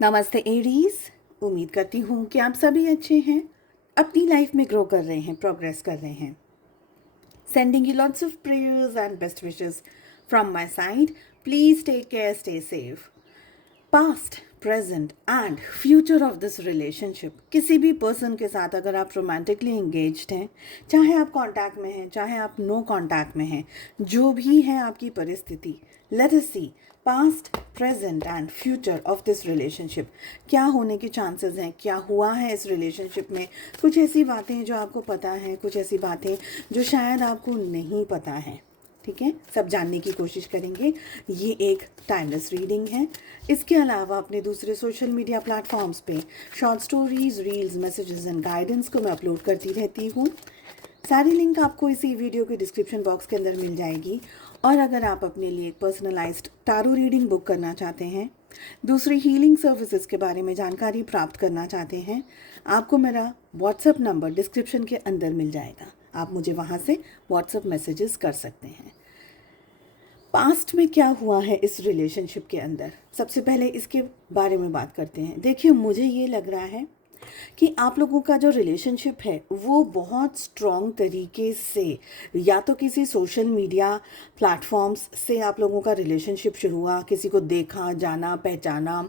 नमस्ते एरीज। उम्मीद करती हूँ कि आप सभी अच्छे हैं, अपनी लाइफ में ग्रो कर रहे हैं, प्रोग्रेस कर रहे हैं। Sending you lots of prayers and best wishes from my side. Please take care, stay safe. Past, present and future of this relationship, किसी भी पर्सन के साथ अगर आप रोमांटिकली इंगेज्ड हैं, चाहे आप कांटेक्ट में हैं, चाहे आप नो कांटेक्ट में हैं, जो भी है आपकी परिस्थिति, let us see past, present and future of this relationship. क्या होने के चांसेस हैं, क्या हुआ है इस रिलेशनशिप में। कुछ ऐसी बातें जो आपको पता है, कुछ ऐसी बातें जो शायद आपको नहीं पता है। ठीक है, सब जानने की कोशिश करेंगे। ये एक टाइमलेस रीडिंग है। इसके अलावा अपने दूसरे सोशल मीडिया प्लेटफॉर्म्स पे short stories, reels, messages and guidance को मैं अपलोड करती रहती हूँ। सारी लिंक आपको इसी वीडियो के डिस्क्रिप्शन बॉक्स के अंदर मिल जाएगी। और अगर आप अपने लिए एक पर्सनलाइज्ड टारो रीडिंग बुक करना चाहते हैं, दूसरी हीलिंग सर्विसेज के बारे में जानकारी प्राप्त करना चाहते हैं, आपको मेरा व्हाट्सएप नंबर डिस्क्रिप्शन के अंदर मिल जाएगा। आप मुझे वहाँ से व्हाट्सएप मैसेजेस कर सकते हैं। पास्ट में क्या हुआ है इस रिलेशनशिप के अंदर, सबसे पहले इसके बारे में बात करते हैं। देखिए, मुझे ये लग रहा है कि आप लोगों का जो रिलेशनशिप है वो बहुत स्ट्रॉन्ग तरीके से, या तो किसी सोशल मीडिया प्लेटफॉर्म्स से आप लोगों का रिलेशनशिप शुरू हुआ, किसी को देखा, जाना, पहचाना,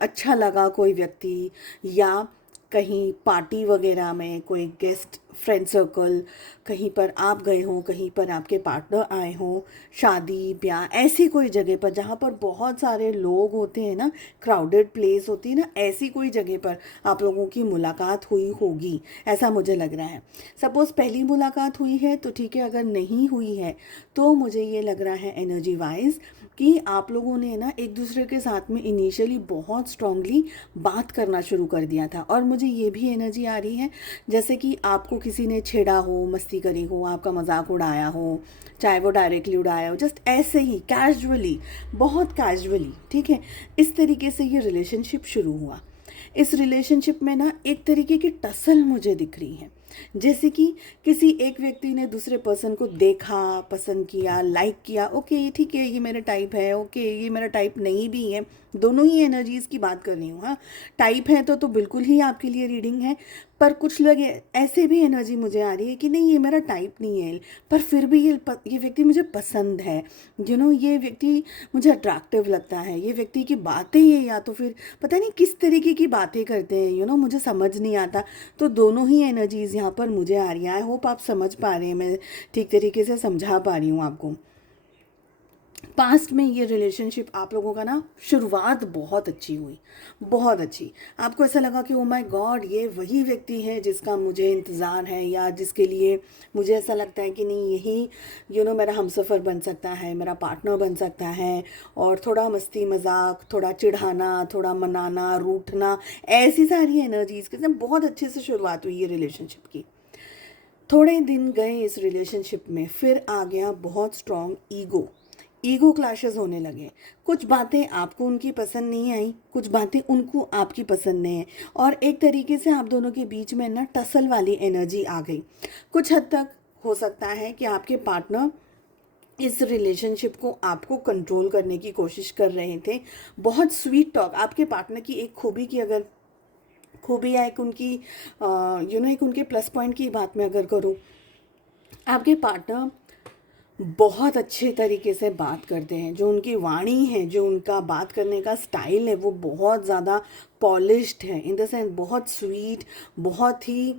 अच्छा लगा कोई व्यक्ति, या कहीं पार्टी वगैरह में कोई गेस्ट फ्रेंड सर्कल, कहीं पर आप गए हों, कहीं पर आपके पार्टनर आए हों, शादी ब्याह, ऐसी कोई जगह पर जहाँ पर बहुत सारे लोग होते हैं ना, क्राउडेड प्लेस होती है ना, ऐसी कोई जगह पर आप लोगों की मुलाकात हुई होगी, ऐसा मुझे लग रहा है। सपोज़ पहली मुलाकात हुई है तो ठीक है, अगर नहीं हुई है तो मुझे ये लग रहा है एनर्जी वाइज कि आप लोगों ने ना एक दूसरे के साथ में इनिशियली बहुत स्ट्रांगली बात करना शुरू कर दिया था। और मुझे ये भी एनर्जी आ रही है जैसे कि आपको किसी ने छेड़ा हो, मस्ती करी हो, आपका मजाक उड़ाया हो, चाहे वो डायरेक्टली उड़ाया हो, जस्ट ऐसे ही कैजुअली, बहुत कैजुअली, ठीक है, इस तरीके से ये रिलेशनशिप शुरू हुआ। इस रिलेशनशिप में ना एक तरीके की टसल मुझे दिख रही है, जैसे कि किसी एक व्यक्ति ने दूसरे पर्सन को देखा, पसंद किया, लाइक किया, ओके ठीक है ये मेरा टाइप है, ओके ये मेरा टाइप नहीं भी है, दोनों ही एनर्जीज़ की बात कर रही हूँ। हाँ, टाइप है तो बिल्कुल ही आपके लिए रीडिंग है, पर कुछ लोग ऐसे भी एनर्जी मुझे आ रही है कि नहीं ये मेरा टाइप नहीं है, पर फिर भी ये व्यक्ति मुझे पसंद है, ये व्यक्ति मुझे अट्रैक्टिव लगता है, ये व्यक्ति की बातें, ये या तो फिर पता नहीं किस तरीके की बातें करते हैं, मुझे समझ नहीं आता। तो दोनों ही एनर्जीज़ यहाँ पर मुझे आ रही है। आई होप आप समझ पा रहे हैं, मैं ठीक तरीके से समझा पा रही हूँ आपको। पास्ट में ये रिलेशनशिप आप लोगों का ना शुरुआत बहुत अच्छी हुई, बहुत अच्छी। आपको ऐसा लगा कि ओ माय गॉड, ये वही व्यक्ति है जिसका मुझे इंतज़ार है, या जिसके लिए मुझे ऐसा लगता है कि नहीं यही मेरा हमसफ़र बन सकता है, मेरा पार्टनर बन सकता है। और थोड़ा मस्ती मजाक, थोड़ा चिढ़ाना, थोड़ा मनाना, रूठना, ऐसी सारी एनर्जीज़ के साथ बहुत अच्छे से शुरुआत हुई ये रिलेशनशिप की। थोड़े दिन गए इस रिलेशनशिप में, फिर आ गया बहुत स्ट्रॉन्ग ईगो क्लैशेस होने लगे। कुछ बातें आपको उनकी पसंद नहीं आई, कुछ बातें उनको आपकी पसंद नहीं है, और एक तरीके से आप दोनों के बीच में ना टसल वाली एनर्जी आ गई। कुछ हद तक हो सकता है कि आपके पार्टनर इस रिलेशनशिप को आपको कंट्रोल करने की कोशिश कर रहे थे। बहुत स्वीट टॉक, आपके पार्टनर की एक खूबी की अगर खूबी या एक उनकी एक उनके प्लस पॉइंट की बात मैं अगर करूँ, आपके पार्टनर बहुत अच्छे तरीके से बात करते हैं। जो उनकी वाणी है, जो उनका बात करने का स्टाइल है, वो बहुत ज़्यादा पॉलिश्ड है, इन द सेंस बहुत स्वीट, बहुत ही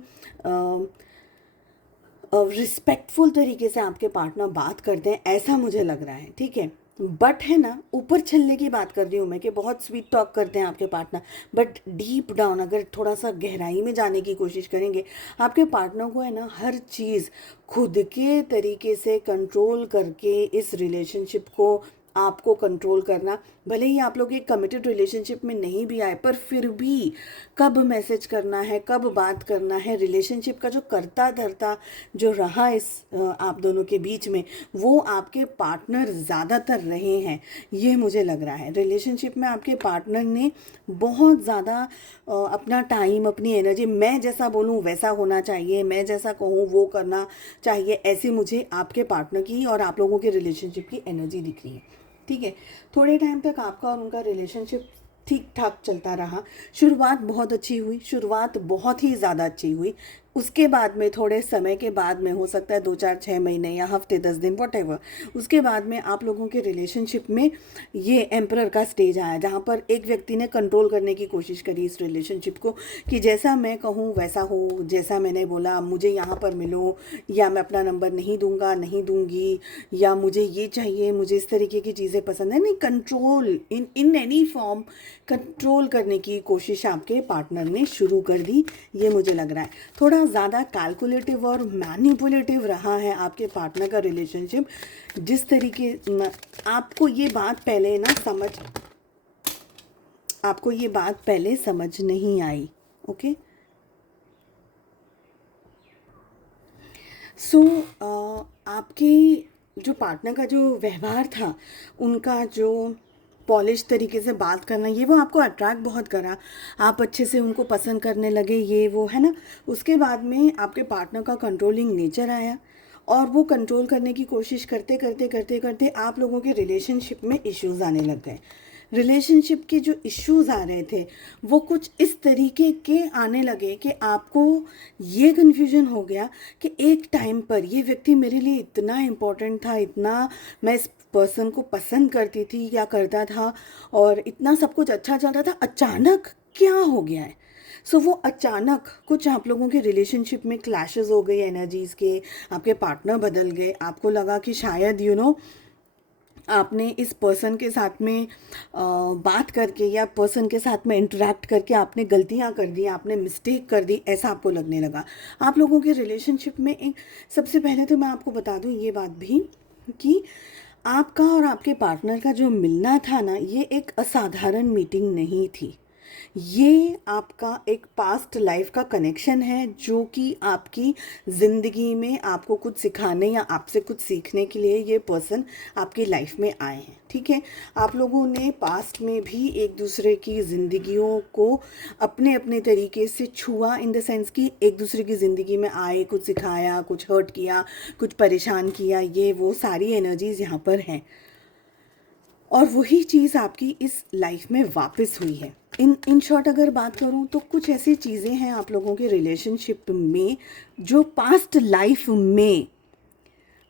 रिस्पेक्टफुल तरीके से आपके पार्टनर बात करते हैं, ऐसा मुझे लग रहा है। ठीक है, बट है ना, ऊपर छलने की बात कर रही हूँ मैं कि बहुत स्वीट टॉक करते हैं आपके पार्टनर, बट डीप डाउन अगर थोड़ा सा गहराई में जाने की कोशिश करेंगे, आपके पार्टनर को है ना हर चीज़ खुद के तरीके से कंट्रोल करके इस रिलेशनशिप को आपको कंट्रोल करना। भले ही आप लोग एक कमिटेड रिलेशनशिप में नहीं भी आए, पर फिर भी कब मैसेज करना है, कब बात करना है, रिलेशनशिप का जो करता धरता जो रहा इस आप दोनों के बीच में, वो आपके पार्टनर ज़्यादातर रहे हैं, ये मुझे लग रहा है। रिलेशनशिप में आपके पार्टनर ने बहुत ज़्यादा अपना टाइम, अपनी एनर्जी, मैं जैसा बोलूँ वैसा होना चाहिए, मैं जैसा कहूँ वो करना चाहिए, ऐसी मुझे आपके पार्टनर की और आप लोगों के रिलेशनशिप की एनर्जी दिख रही है। ठीक है। थोड़े टाइम तक आपका और उनका रिलेशनशिप ठीक ठाक चलता रहा। शुरुआत बहुत अच्छी हुई, शुरुआत बहुत ही ज़्यादा अच्छी हुई। उसके बाद में थोड़े समय के बाद में, हो सकता है 2 4 6 महीने या हफ्ते 10 दिन वॉटेवर, उसके बाद में आप लोगों के रिलेशनशिप में ये एम्परर का स्टेज आया, जहाँ पर एक व्यक्ति ने कंट्रोल करने की कोशिश करी इस रिलेशनशिप को कि जैसा मैं कहूँ वैसा हो, जैसा मैंने बोला मुझे यहाँ पर मिलो, या मैं अपना नंबर नहीं दूंगा, नहीं दूंगी, या मुझे ये चाहिए, मुझे इस तरीके की चीज़ें पसंद है। नहीं, control in any form control करने की कोशिश आपके पार्टनर ने शुरू कर दी। ये मुझे लग रहा है थोड़ा ज़्यादा कैलकुलेटिव और मैनिपुलेटिव रहा है आपके पार्टनर का रिलेशनशिप। जिस तरीके आपको ये बात पहले ना समझ आपको ये बात पहले समझ नहीं आई। ओके, सो आपके जो पार्टनर का जो व्यवहार था, उनका जो पॉलिश तरीके से बात करना, ये वो आपको अट्रैक्ट बहुत करा। आप अच्छे से उनको पसंद करने लगे, ये वो है ना। उसके बाद में आपके पार्टनर का कंट्रोलिंग नेचर आया, और वो कंट्रोल करने की कोशिश करते करते करते करते आप लोगों के रिलेशनशिप में इश्यूज़ आने लग गए। रिलेशनशिप के जो इश्यूज़ आ रहे थे वो कुछ इस तरीके के आने लगे कि आपको ये कन्फ्यूजन हो गया कि एक टाइम पर ये व्यक्ति मेरे लिए इतना इम्पोर्टेंट था, इतना मैं इस पर्सन को पसंद करती थी या करता था, और इतना सब कुछ अच्छा चल रहा था, अचानक क्या हो गया है। सो वो अचानक कुछ आप लोगों के रिलेशनशिप में क्लैशेस हो गए एनर्जीज़ के, आपके पार्टनर बदल गए, आपको लगा कि शायद आपने इस पर्सन के साथ में बात करके या पर्सन के साथ में इंटरेक्ट करके आपने गलतियां कर दी, आपने मिस्टेक कर दी, ऐसा आपको लगने लगा। आप लोगों के रिलेशनशिप में एक, सबसे पहले तो मैं आपको बता दूं ये बात भी कि आपका और आपके पार्टनर का जो मिलना था ना, ये एक असाधारण मीटिंग नहीं थी। ये आपका एक पास्ट लाइफ का कनेक्शन है, जो कि आपकी ज़िंदगी में आपको कुछ सिखाने या आपसे कुछ सीखने के लिए ये पर्सन आपकी लाइफ में आए हैं। ठीक है, आप लोगों ने पास्ट में भी एक दूसरे की ज़िंदगियों को अपने अपने तरीके से छुआ, इन द सेंस कि एक दूसरे की ज़िंदगी में आए, कुछ सिखाया, कुछ हर्ट किया, कुछ परेशान किया, ये वो सारी एनर्जीज़ यहाँ पर हैं। और वही चीज़ आपकी इस लाइफ में वापस हुई है। इन शॉर्ट अगर बात करूँ तो कुछ ऐसी चीज़ें हैं आप लोगों के रिलेशनशिप में जो पास्ट लाइफ में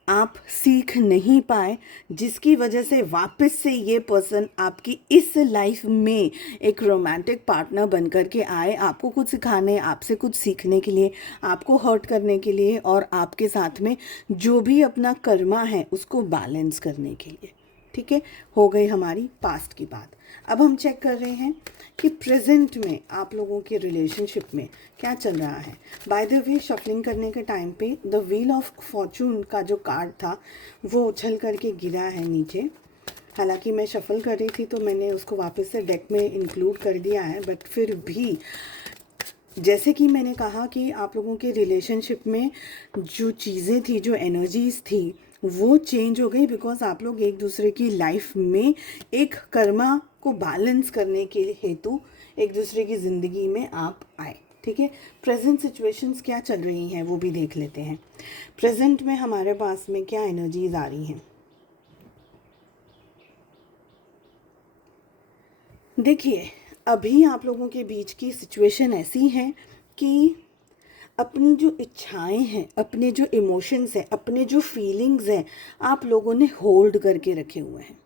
आप सीख नहीं पाए, जिसकी वजह से वापस से ये पर्सन आपकी इस लाइफ में एक रोमांटिक पार्टनर बन कर के आए, आपको कुछ सिखाने, आपसे कुछ सीखने के लिए, आपको हर्ट करने के लिए, और आपके साथ में जो भी अपना कर्मा है उसको बैलेंस करने के लिए। ठीक है, हो गई हमारी पास्ट की बात। अब हम चेक कर रहे हैं कि प्रेजेंट में आप लोगों के रिलेशनशिप में क्या चल रहा है। बाय द वे, शफलिंग करने के टाइम पे द व्हील ऑफ फॉर्चून का जो कार्ड था वो उछल करके गिरा है नीचे। हालांकि मैं शफल कर रही थी तो मैंने उसको वापस से डेक में इंक्लूड कर दिया है, बट फिर भी जैसे कि मैंने कहा कि आप लोगों के रिलेशनशिप में जो चीज़ें थी, जो एनर्जीज़ थी, वो चेंज हो गई, बिकॉज आप लोग एक दूसरे की लाइफ में एक कर्मा को बैलेंस करने के हेतु एक दूसरे की ज़िंदगी में आप आए। ठीक है, प्रेजेंट सिचुएशंस क्या चल रही हैं वो भी देख लेते हैं। प्रेजेंट में हमारे पास में क्या एनर्जीज आ रही हैं। देखिए, अभी आप लोगों के बीच की सिचुएशन ऐसी है कि अपनी जो इच्छाएं हैं, अपने जो इमोशंस हैं, अपने जो फीलिंग्स हैं, आप लोगों ने होल्ड करके रखे हुए हैं।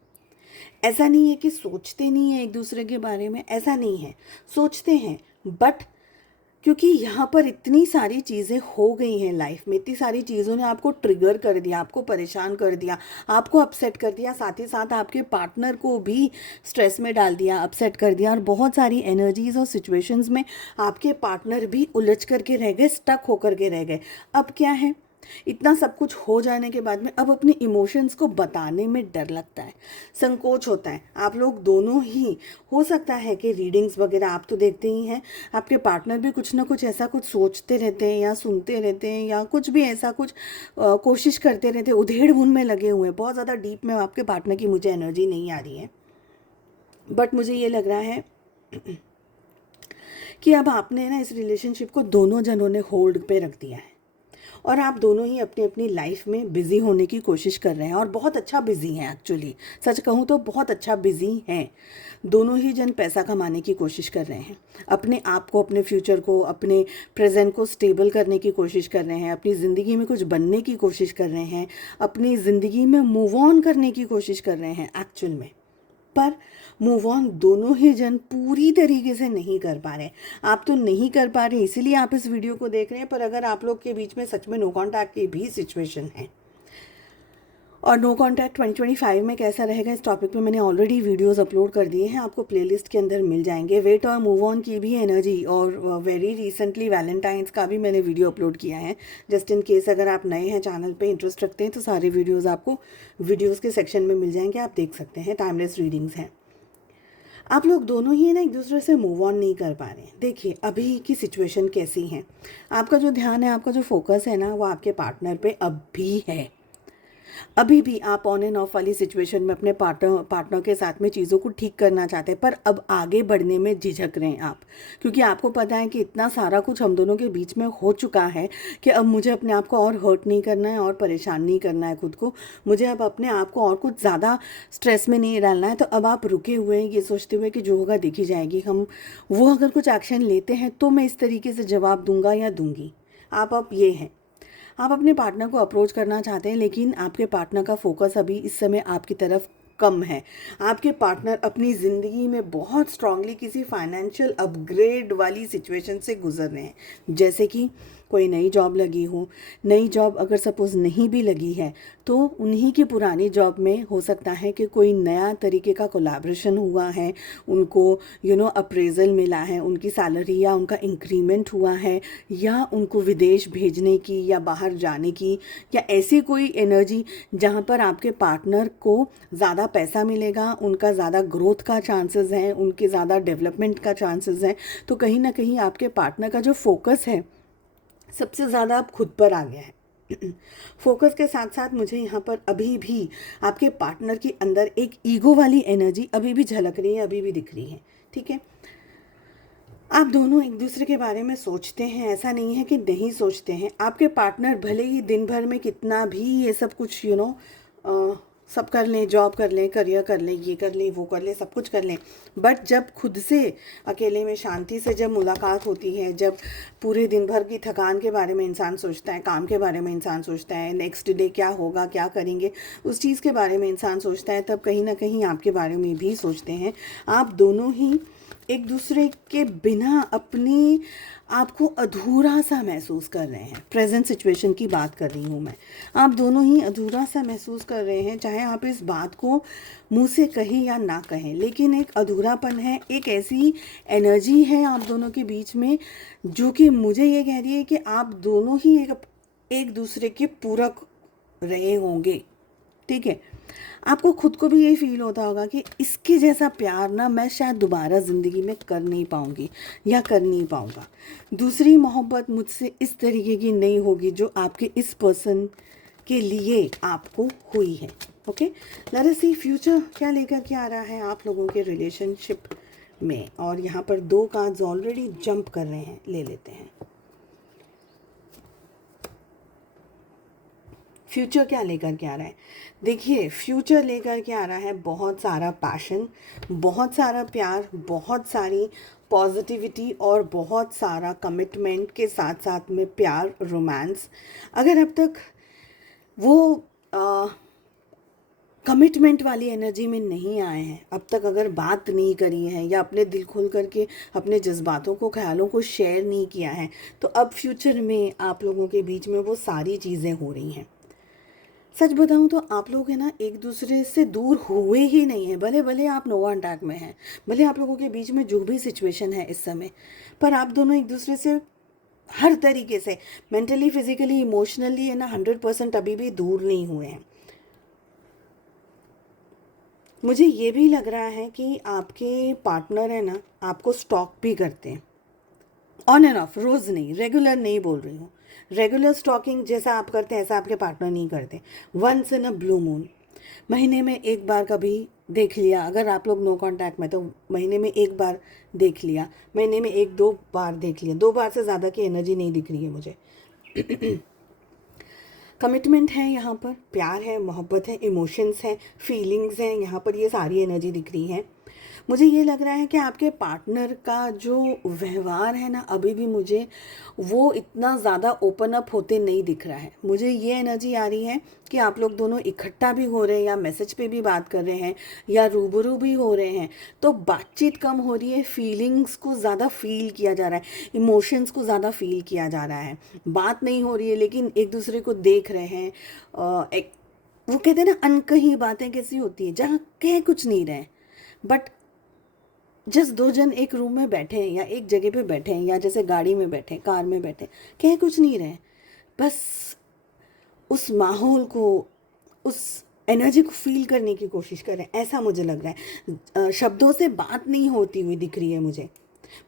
ऐसा नहीं है कि सोचते नहीं हैं एक दूसरे के बारे में, ऐसा नहीं है, सोचते हैं, बट क्योंकि यहाँ पर इतनी सारी चीज़ें हो गई हैं लाइफ में, इतनी सारी चीज़ों ने आपको ट्रिगर कर दिया, आपको परेशान कर दिया, आपको अपसेट कर दिया, साथ ही साथ आपके पार्टनर को भी स्ट्रेस में डाल दिया, अपसेट कर दिया, और बहुत सारी एनर्जीज़ और सिचुएशंस में आपके पार्टनर भी उलझ करके रह गए, स्टक होकर के रह गए। अब क्या है, इतना सब कुछ हो जाने के बाद में अब अपने इमोशंस को बताने में डर लगता है, संकोच होता है। आप लोग दोनों ही, हो सकता है कि रीडिंग्स वगैरह आप तो देखते ही हैं, आपके पार्टनर भी कुछ ना कुछ ऐसा कुछ सोचते रहते हैं या सुनते रहते हैं या कुछ भी ऐसा कुछ कोशिश करते रहते हैं, उधेड़-बुन में लगे हुए हैं। बहुत ज़्यादा डीप में आपके पार्टनर की मुझे एनर्जी नहीं आ रही है, बट मुझे ये लग रहा है कि अब आपने ना इस रिलेशनशिप को दोनों जनों ने होल्ड पे रख दिया है, और आप दोनों ही अपनी अपनी लाइफ में बिज़ी होने की कोशिश कर रहे हैं और बहुत अच्छा बिज़ी हैं एक्चुअली। सच कहूँ तो बहुत अच्छा बिज़ी हैं। दोनों ही जन पैसा कमाने की कोशिश कर रहे हैं, अपने आप को, अपने फ्यूचर को, अपने प्रेजेंट को स्टेबल करने की कोशिश कर रहे हैं, अपनी ज़िंदगी में कुछ बनने की कोशिश कर रहे हैं, अपनी ज़िंदगी में मूव ऑन करने की कोशिश कर रहे हैं एक्चुअल में। पर मूव ऑन दोनों ही जन पूरी तरीके से नहीं कर पा रहे। आप तो नहीं कर पा रहे इसीलिए आप इस वीडियो को देख रहे हैं, पर अगर आप लोग के बीच में सच में नो कॉन्टैक्ट की भी सिचुएशन है, और नो कॉन्टैक्ट 2025 में कैसा रहेगा इस टॉपिक पे मैंने ऑलरेडी वीडियोस अपलोड कर दिए हैं, आपको प्लेलिस्ट के अंदर मिल जाएंगे। वेट और मूव ऑन की भी एनर्जी, और वेरी रिसेंटली वैलेंटाइंस का भी मैंने वीडियो अपलोड किया है। जस्ट इन केस अगर आप नए हैं, चैनल पे इंटरेस्ट रखते हैं, तो सारे वीडियोज़ आपको वीडियोज़ के सेक्शन में मिल जाएंगे, आप देख सकते हैं। टाइमलेस रीडिंग्स हैं। आप लोग दोनों ही है ना एक दूसरे से मूव ऑन नहीं कर पा रहे हैं। देखिए अभी की सिचुएशन कैसी है, आपका जो ध्यान है, आपका जो फोकस है ना, वो आपके पार्टनर पे अब भी है। अभी भी आप ऑन एंड ऑफ वाली सिचुएशन में अपने पार्टनर के साथ में चीज़ों को ठीक करना चाहते हैं, पर अब आगे बढ़ने में झिझक रहे हैं आप, क्योंकि आपको पता है कि इतना सारा कुछ हम दोनों के बीच में हो चुका है कि अब मुझे अपने आप को और हर्ट नहीं करना है और परेशान नहीं करना है खुद को। मुझे अब अपने आप को और कुछ ज़्यादा स्ट्रेस में नहीं डालना है। तो अब आप रुके हुए हैं ये सोचते हुए कि जो होगा देखी जाएगी, हम वो अगर कुछ एक्शन लेते हैं तो मैं इस तरीके से जवाब दूंगा या दूंगी। आप अब ये हैं, आप अपने पार्टनर को अप्रोच करना चाहते हैं, लेकिन आपके पार्टनर का फोकस अभी इस समय आपकी तरफ कम है। आपके पार्टनर अपनी ज़िंदगी में बहुत स्ट्रांगली किसी फाइनेंशियल अपग्रेड वाली सिचुएशन से गुजर रहे हैं, जैसे कि कोई नई जॉब लगी हो। नई जॉब अगर सपोज़ नहीं भी लगी है तो उन्हीं की पुरानी जॉब में हो सकता है कि कोई नया तरीके का कोलैबोरेशन हुआ है, उनको अप्रेजल मिला है, उनकी सैलरी या उनका इंक्रीमेंट हुआ है, या उनको विदेश भेजने की या बाहर जाने की, या ऐसी कोई एनर्जी जहाँ पर आपके पार्टनर को ज़्यादा पैसा मिलेगा, उनका ज़्यादा ग्रोथ का चांसेस हैं, उनके ज़्यादा डेवलपमेंट का चांसेस हैं। तो कहीं ना कहीं आपके पार्टनर का जो फोकस है सबसे ज़्यादा अब खुद पर आ गया है। फोकस के साथ साथ मुझे यहाँ पर अभी भी आपके पार्टनर के अंदर एक ईगो वाली एनर्जी अभी भी झलक रही है, अभी भी दिख रही है। ठीक है, आप दोनों एक दूसरे के बारे में सोचते हैं, ऐसा नहीं है कि नहीं सोचते हैं। आपके पार्टनर भले ही दिन भर में कितना भी ये सब कुछ सब कर लें, जॉब कर लें, करियर कर लें, ये कर लें, वो कर लें, सब कुछ कर लें, बट जब खुद से अकेले में शांति से जब मुलाकात होती है, जब पूरे दिन भर की थकान के बारे में इंसान सोचता है, काम के बारे में इंसान सोचता है, नेक्स्ट डे क्या होगा, क्या करेंगे, उस चीज़ के बारे में इंसान सोचता है, तब कहीं ना कहीं आपके बारे में भी सोचते हैं। आप दोनों ही एक दूसरे के बिना अपनी आपको अधूरा सा महसूस कर रहे हैं। प्रेजेंट सिचुएशन की बात कर रही हूँ मैं। आप दोनों ही अधूरा सा महसूस कर रहे हैं, चाहे आप इस बात को मुंह से कहें या ना कहें, लेकिन एक अधूरापन है, एक ऐसी एनर्जी है आप दोनों के बीच में जो कि मुझे ये कह रही है कि आप दोनों ही एक दूसरे के पूरक रहे होंगे। ठीक है, आपको खुद को भी ये फील होता होगा कि इसके जैसा प्यार ना मैं शायद दोबारा ज़िंदगी में कर नहीं पाऊंगी या कर नहीं पाऊंगा। दूसरी मोहब्बत मुझसे इस तरीके की नहीं होगी जो आपके इस पर्सन के लिए आपको हुई है। ओके, लेट अस सी फ्यूचर क्या लेकर के आ रहा है आप लोगों के रिलेशनशिप में। और यहाँ पर 2 कार्ड्स ऑलरेडी जंप कर रहे हैं, ले लेते हैं। फ्यूचर क्या लेकर के आ रहा है? देखिए, फ्यूचर लेकर के आ रहा है बहुत सारा पैशन, बहुत सारा प्यार, बहुत सारी पॉजिटिविटी और बहुत सारा कमिटमेंट के साथ साथ में प्यार, रोमांस। अगर अब तक वो कमिटमेंट वाली एनर्जी में नहीं आए हैं, अब तक अगर बात नहीं करी है या अपने दिल खोल करके अपने जज्बातों को, ख्यालों को शेयर नहीं किया है, तो अब फ्यूचर में आप लोगों के बीच में वो सारी चीज़ें हो रही हैं। सच बताऊं तो आप लोग है ना एक दूसरे से दूर हुए ही नहीं हैं। भले भले आप नो कॉन्टैक्ट में हैं, भले आप लोगों के बीच में जो भी सिचुएशन है इस समय, पर आप दोनों एक दूसरे से हर तरीके से मेंटली, फिजिकली, इमोशनली है ना 100% अभी भी दूर नहीं हुए हैं। मुझे ये भी लग रहा है कि आपके पार्टनर है ना आपको स्टॉक भी करते हैं, ऑन एंड ऑफ, रोज़ नहीं, रेगुलर नहीं बोल रही हूँ। रेगुलर स्टॉकिंग जैसा आप करते हैं ऐसा आपके पार्टनर नहीं करते। Once in a blue moon, महीने में एक बार कभी देख लिया, अगर आप लोग नो कांटेक्ट में, तो महीने में एक बार देख लिया, महीने में 1-2 बार देख लिया। 2 बार से ज़्यादा की एनर्जी नहीं दिख रही है मुझे। कमिटमेंट है यहाँ पर, प्यार है, मोहब्बत है, इमोशंस हैं, फीलिंग्स हैं, यहाँ पर ये सारी एनर्जी दिख रही है। मुझे ये लग रहा है कि आपके पार्टनर का जो व्यवहार है ना, अभी भी मुझे वो इतना ज़्यादा ओपन अप होते नहीं दिख रहा है। मुझे ये एनर्जी आ रही है कि आप लोग दोनों इकट्ठा भी हो रहे हैं, या मैसेज पे भी बात कर रहे हैं, या रूबरू भी हो रहे हैं, तो बातचीत कम हो रही है, फीलिंग्स को ज़्यादा फील किया जा रहा है, इमोशंस को ज़्यादा फील किया जा रहा है। बात नहीं हो रही है लेकिन एक दूसरे को देख रहे हैं। एक वो कहते हैं ना, अनकही बातें कैसी होती है, जहाँ कह कुछ नहीं रहे, बट जस्ट दो जन एक रूम में बैठे हैं, या एक जगह पे बैठे हैं, या जैसे गाड़ी में बैठे, कार में बैठे, कह कुछ नहीं रहे, बस उस माहौल को, उस एनर्जी को फील करने की कोशिश करें, ऐसा मुझे लग रहा है। शब्दों से बात नहीं होती हुई दिख रही है मुझे,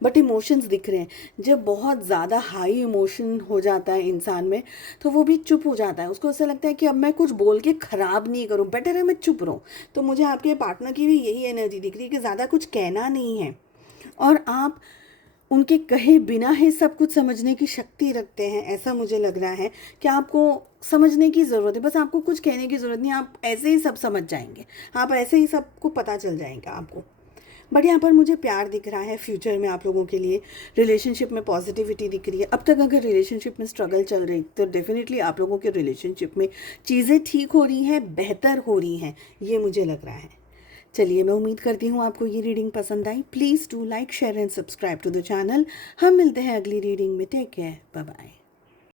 बट इमोशंस दिख रहे हैं। जब बहुत ज़्यादा हाई इमोशन हो जाता है इंसान में, तो वो भी चुप हो जाता है। उसको ऐसा लगता है कि अब मैं कुछ बोल के ख़राब नहीं करूँ, बेटर है मैं चुप रहूँ। तो मुझे आपके पार्टनर की भी यही एनर्जी दिख रही है कि ज़्यादा कुछ कहना नहीं है, और आप उनके कहे बिना ही सब कुछ समझने की शक्ति रखते हैं। ऐसा मुझे लग रहा है कि आपको समझने की ज़रूरत है, बस आपको कुछ कहने की ज़रूरत नहीं, आप ऐसे ही सब समझ जाएंगे, आप ऐसे ही सबको पता चल जाएगा आपको। बट यहाँ पर मुझे प्यार दिख रहा है फ्यूचर में आप लोगों के लिए, रिलेशनशिप में पॉजिटिविटी दिख रही है। अब तक अगर रिलेशनशिप में स्ट्रगल चल रही, तो डेफिनेटली आप लोगों के रिलेशनशिप में चीज़ें ठीक हो रही हैं, बेहतर हो रही हैं, ये मुझे लग रहा है। चलिए, मैं उम्मीद करती हूँ आपको ये रीडिंग पसंद आई। Please do like, share and subscribe to the channel. हम मिलते हैं अगली रीडिंग में। Take care, bye bye.